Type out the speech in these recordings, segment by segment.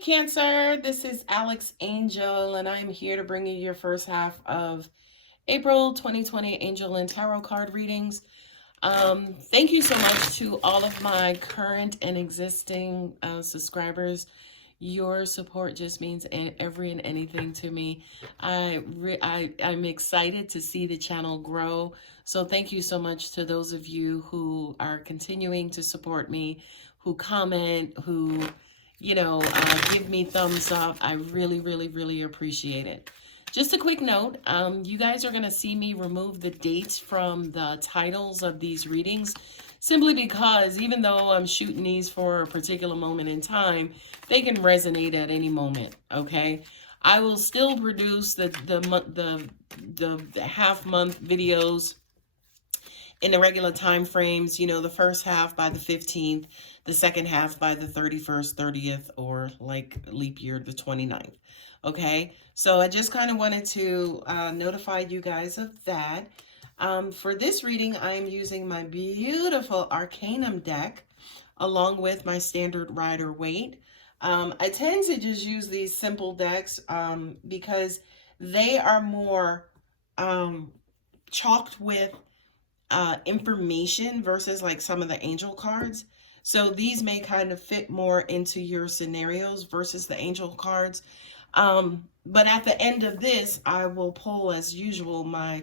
Cancer. This is Alex Angel, and I'm here to bring you your first half of April 2020 Angel and Tarot card readings. Thank you so much to all of my current and existing subscribers. Your support just means every and anything to me. I'm excited to see the channel grow. So thank you so much to those of you who are continuing to support me, who comment, who give me thumbs up. I really appreciate it. Just a quick note, you guys are going to see me remove the dates from the titles of these readings, simply because even though I'm shooting these for a particular moment in time, they can resonate at any moment, okay? I will still produce the half month videos in the regular time frames, the first half by the 15th, the second half by the 31st, 30th, or like leap year, the 29th. Okay, so I just kind of wanted to notify you guys of that. For this reading, I am using my beautiful Arcanum deck along with my standard Rider-Waite. I tend to just use these simple decks because they are more chalked with information versus like some of the angel cards. So these may kind of fit more into your scenarios versus the angel cards. But at the end of this, I will pull, as usual, my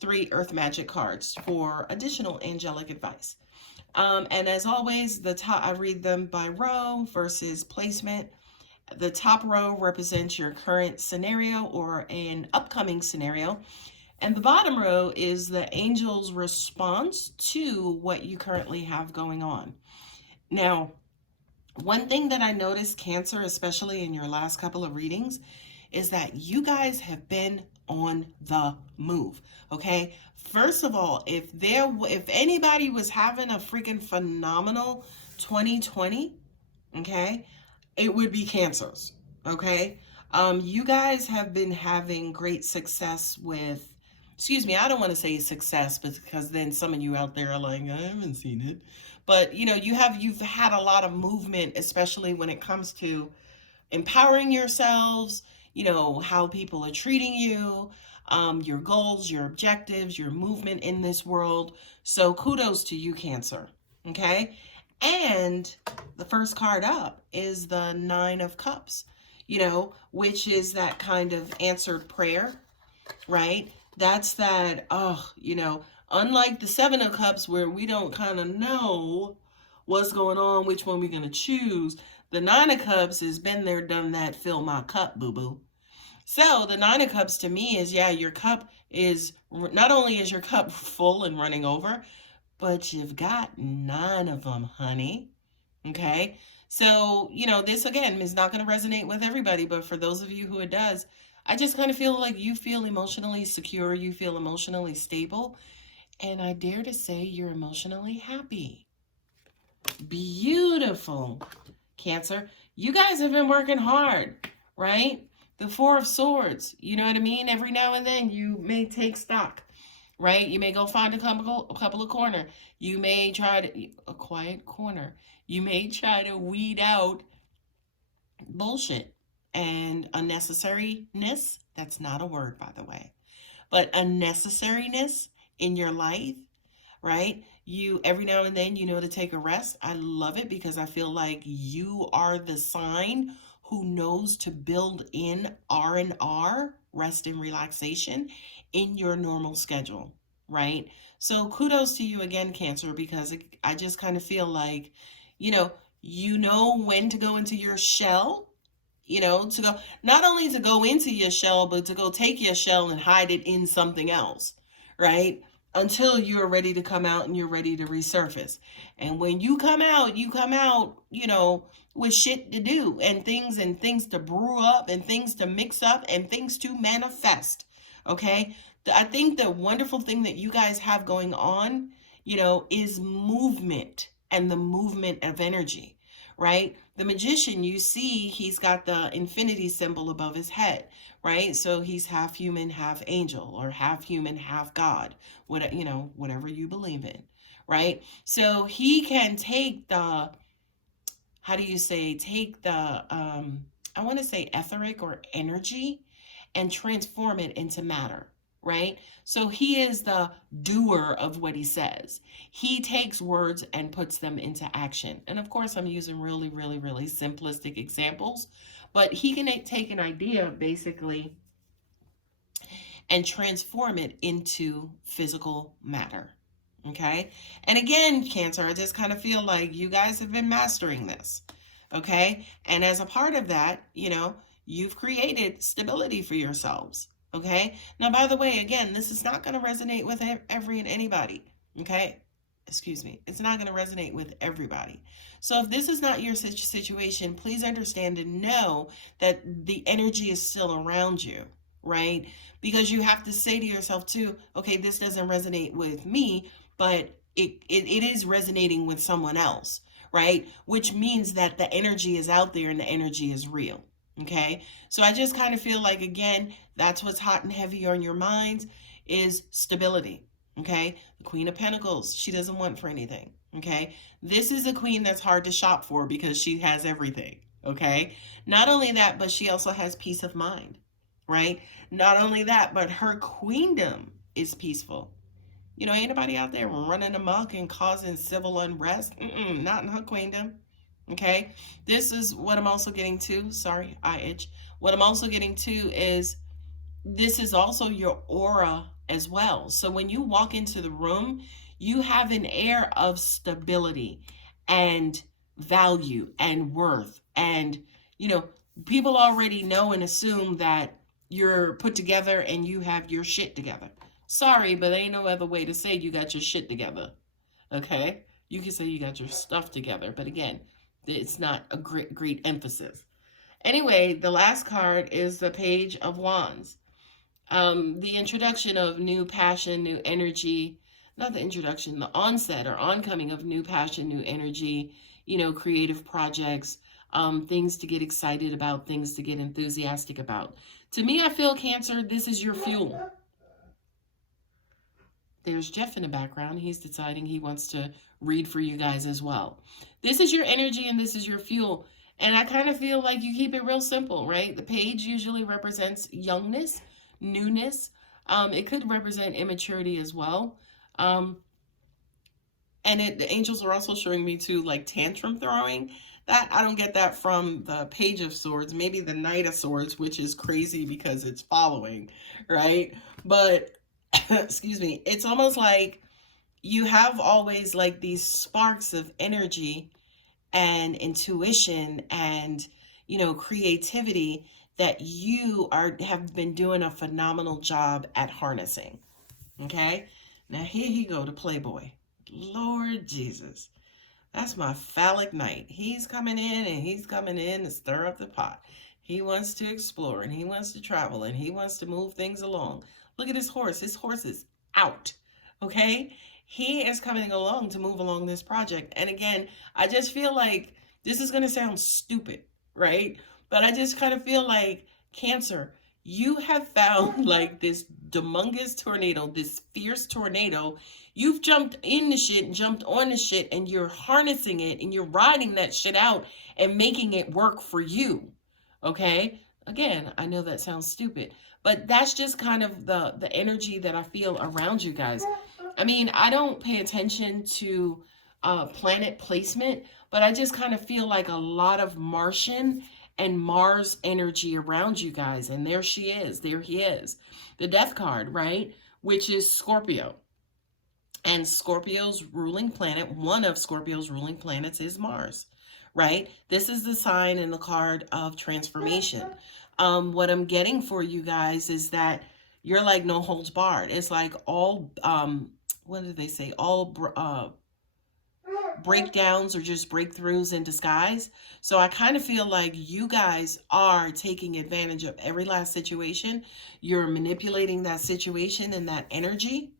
3 Earth Magic cards for additional angelic advice. And as always, I read them by row versus placement. The top row represents your current scenario or an upcoming scenario. And the bottom row is the angel's response to what you currently have going on. Now, one thing that I noticed, Cancer, especially in your last couple of readings, is that you guys have been on the move, okay? First of all, if anybody was having a freaking phenomenal 2020, okay, it would be Cancers, okay? You guys have been having great success with, I don't want to say success because then some of you out there are like, I haven't seen it. But, you've had a lot of movement, especially when it comes to empowering yourselves, how people are treating you, your goals, your objectives, your movement in this world. So kudos to you, Cancer. Okay. And the first card up is the 9 of Cups, which is that kind of answered prayer, right? That's that, unlike the 7 of Cups where we don't kind of know what's going on, which one we're going to choose, the 9 of Cups has been there, done that, fill my cup, boo-boo. So the 9 of Cups to me is, your cup is, not only is your cup full and running over, but you've got 9 of them, honey. Okay? So, this again is not going to resonate with everybody, but for those of you who it does, I just kind of feel like you feel emotionally secure, you feel emotionally stable, and I dare to say you're emotionally happy. Beautiful, Cancer. You guys have been working hard, right? The 4 of Swords, you know what I mean? Every now and then you may take stock, right? You may go find a couple of corner. You may try to, a quiet corner. You may try to weed out bullshit and unnecessariness. That's not a word, by the way, but unnecessariness in your life, right? You, every now and then, to take a rest. I love it because I feel like you are the sign who knows to build in R&R, rest and relaxation, in your normal schedule, right? So kudos to you again, Cancer, because I just kind of feel like, you know when to go into your shell, to go, not only to go into your shell, but to go take your shell and hide it in something else, right? Until you're ready to come out and you're ready to resurface. And when you come out, with shit to do and things to brew up and things to mix up and things to manifest. Okay. I think the wonderful thing that you guys have going on, is movement and the movement of energy, right? The Magician, you see, he's got the infinity symbol above his head, right? So he's half human, half angel, or half human, half God, whatever you believe in, right? So he can take the, take the I want to say etheric or energy, and transform it into matter, right? So he is the doer of what he says. He takes words and puts them into action. And of course, I'm using really, really, really simplistic examples, but he can take an idea basically and transform it into physical matter. Okay. And again, Cancer, I just kind of feel like you guys have been mastering this. Okay. And as a part of that, you've created stability for yourselves. Okay. Now, by the way, again, this is not going to resonate with every and anybody. Okay. Excuse me. It's not going to resonate with everybody. So if this is not your situation, please understand and know that the energy is still around you, right? Because you have to say to yourself too, okay, this doesn't resonate with me, but it is resonating with someone else, right? Which means that the energy is out there and the energy is real. Okay. So I just kind of feel like, again, that's what's hot and heavy on your minds is stability. Okay. The Queen of Pentacles, she doesn't want for anything. Okay. This is a queen that's hard to shop for because she has everything. Okay. Not only that, but she also has peace of mind, right? Not only that, but her queendom is peaceful. Anybody out there running amok and causing civil unrest? Not in her queendom. Okay. This is what I'm also getting to. Sorry, I itch. What I'm also getting to is this is also your aura as well. So when you walk into the room, you have an air of stability and value and worth. And, people already know and assume that you're put together and you have your shit together. Sorry, but ain't no other way to say you got your shit together. Okay? You can say you got your stuff together, but again, it's not a great emphasis. Anyway, the last card is the Page of Wands. The introduction of new passion, new energy, not the introduction, the onset or oncoming of new passion, new energy, creative projects, things to get excited about, things to get enthusiastic about. To me, I feel, Cancer, this is your fuel. There's Jeff in the background. He's deciding he wants to read for you guys as well. This is your energy and this is your fuel. And I kind of feel like you keep it real simple, right? The page usually represents youngness, newness. It could represent immaturity as well. And the angels are also showing me too, like tantrum throwing. That I don't get that from the Page of Swords. Maybe the Knight of Swords, which is crazy because it's following, right? But excuse me, it's almost like you have always like these sparks of energy and intuition and, creativity that you have been doing a phenomenal job at harnessing. Okay. Now here he go to Playboy. Lord Jesus. That's my phallic knight. He's coming in and he's coming in to stir up the pot. He wants to explore and he wants to travel and he wants to move things along. Look at his horse. His horse is out. Okay? He is coming along to move along this project. And again, I just feel like this is going to sound stupid, right? But I just kind of feel like, Cancer, you have found like this humongous tornado, this fierce tornado. You've jumped in the shit and jumped on the shit and you're harnessing it and you're riding that shit out and making it work for you. Okay? Again, I know that sounds stupid, but that's just kind of the energy that I feel around you guys. I mean, I don't pay attention to planet placement, but I just kind of feel like a lot of Martian and Mars energy around you guys. And there she is. There he is. The Death card, right? Which is Scorpio. And Scorpio's ruling planet, one of Scorpio's ruling planets is Mars, right? This is the sign in the card of transformation. What I'm getting for you guys is that you're like no holds barred. It's like all, what did they say? All breakdowns or just breakthroughs in disguise. So I kind of feel like you guys are taking advantage of every last situation. You're manipulating that situation and that energy,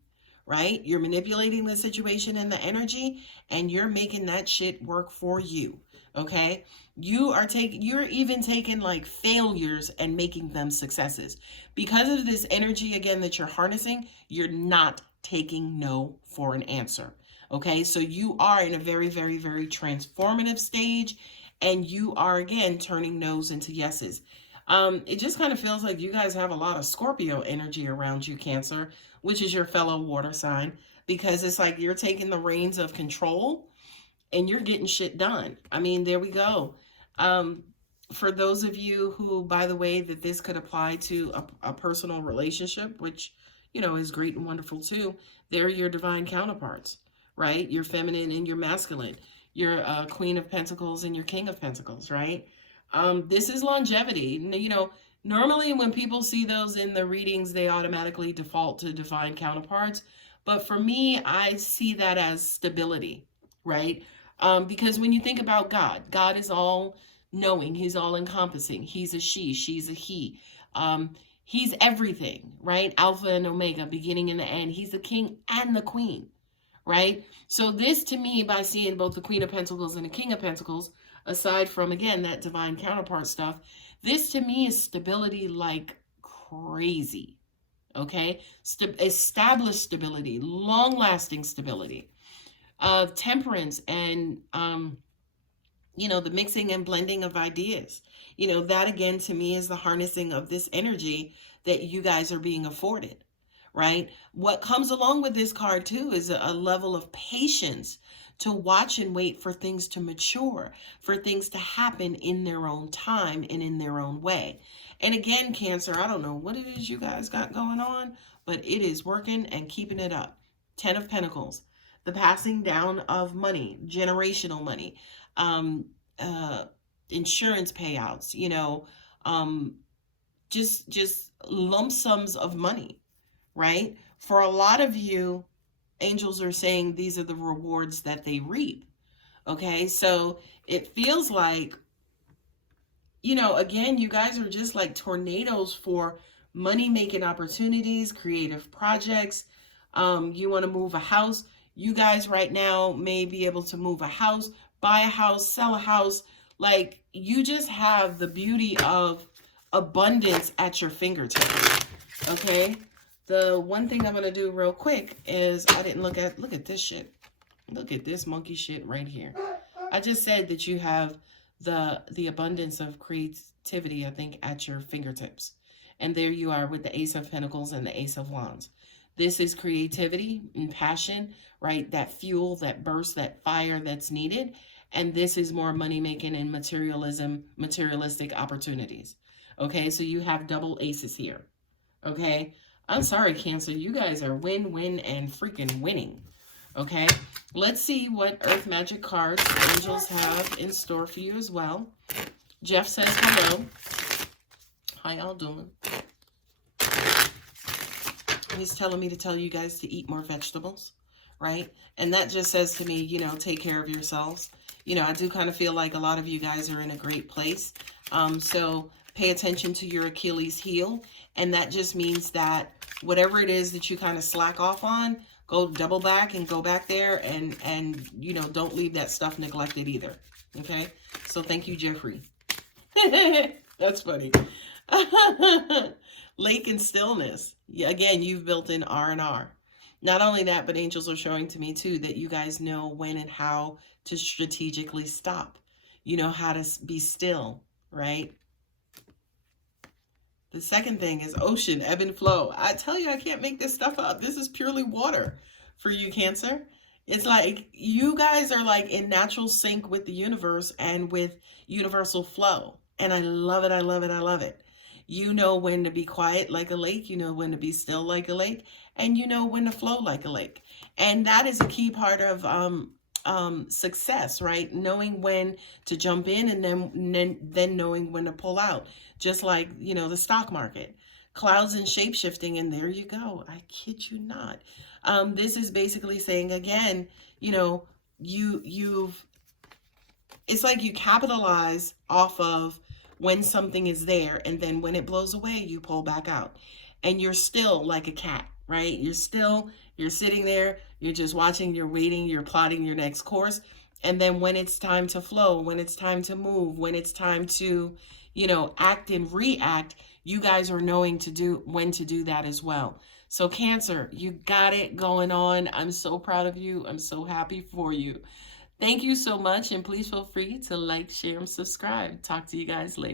right? You're manipulating the situation and the energy and you're making that shit work for you. Okay. You're even taking like failures and making them successes. Because of this energy, again, that you're harnessing, you're not taking no for an answer. Okay. So you are in a very, very, very transformative stage And you are, again, turning no's into yeses. It just kind of feels like you guys have a lot of Scorpio energy around you, Cancer, which is your fellow water sign, because it's like you're taking the reins of control and you're getting shit done. I mean, there we go. For those of you who, by the way, that this could apply to a personal relationship, which, you know, is great and wonderful too, they're your divine counterparts, right? Your feminine and your masculine, your Queen of Pentacles and your King of Pentacles, right? This is longevity. You know, normally when people see those in the readings, they automatically default to divine counterparts. But for me, I see that as stability, right? Because when you think about God, God is all knowing. He's all encompassing. He's a she, she's a he. He's everything, right? Alpha and Omega, beginning and the end. He's the king and the queen, right? So this, to me, by seeing both the Queen of Pentacles and the King of Pentacles, aside from, again, that divine counterpart stuff, this to me is stability like crazy, okay? Established stability, long-lasting stability, temperance, and, you know, the mixing and blending of ideas. You know, that again, to me, is the harnessing of this energy that you guys are being afforded, right? What comes along with this card too is a level of patience to watch and wait for things to mature, for things to happen in their own time and in their own way. And again, Cancer, I don't know what it is you guys got going on, but it is working and keeping it up. 10 of Pentacles, the passing down of money, generational money, insurance payouts, you know, just lump sums of money, right? For a lot of you, angels are saying these are the rewards that they reap. Okay, so it feels like, you know, again, you guys are just like tornadoes for money-making opportunities, creative projects. You want to move a house. You guys right now may be able to move a house, buy a house, sell a house. Like, you just have the beauty of abundance at your fingertips, okay? The one thing I'm going to do real quick is, I didn't look at this shit. Look at this monkey shit right here. I just said that you have the abundance of creativity, I think, at your fingertips. And there you are with the Ace of Pentacles and the Ace of Wands. This is creativity and passion, right? That fuel, that burst, that fire that's needed. And this is more money-making and materialistic opportunities. Okay, so you have double aces here. Okay, I'm sorry, Cancer. You guys are win, and freaking winning. Okay, let's see what Earth Magic cards angels have in store for you as well. Jeff says hello. How y'all doing? He's telling me to tell you guys to eat more vegetables, right? And that just says to me, you know, take care of yourselves. You know, I do kind of feel like a lot of you guys are in a great place. So pay attention to your Achilles heel. And that just means that whatever it is that you kind of slack off on, go double back and go back there, and you know, don't leave that stuff neglected either. Okay? So thank you, Jeffrey. That's funny. Lake and stillness. Yeah, again, you've built in R&R. Not only that, but angels are showing to me too that you guys know when and how to strategically stop. You know how to be still, right? The second thing is ocean, ebb and flow. I tell you, I can't make this stuff up. This is purely water for you, Cancer. It's like you guys are like in natural sync with the universe and with universal flow. And I love it. I love it. I love it. You know when to be quiet like a lake. You know when to be still like a lake. And you know when to flow like a lake. And that is a key part of success, right? Knowing when to jump in and then knowing when to pull out. Just like, you know, the stock market. Clouds and shape-shifting, and there you go. I kid you not. This is basically saying, again, you know, it's like you capitalize off of when something is there, and then when it blows away, you pull back out. And you're still like a cat, right? You're sitting there, you're just watching, you're waiting, you're plotting your next course. And then when it's time to flow, when it's time to move, when it's time to, you know, act and react, you guys are knowing when to do that as well. So Cancer, you got it going on. I'm so proud of you. I'm so happy for you. Thank you so much, and please feel free to like, share, and subscribe. Talk to you guys later.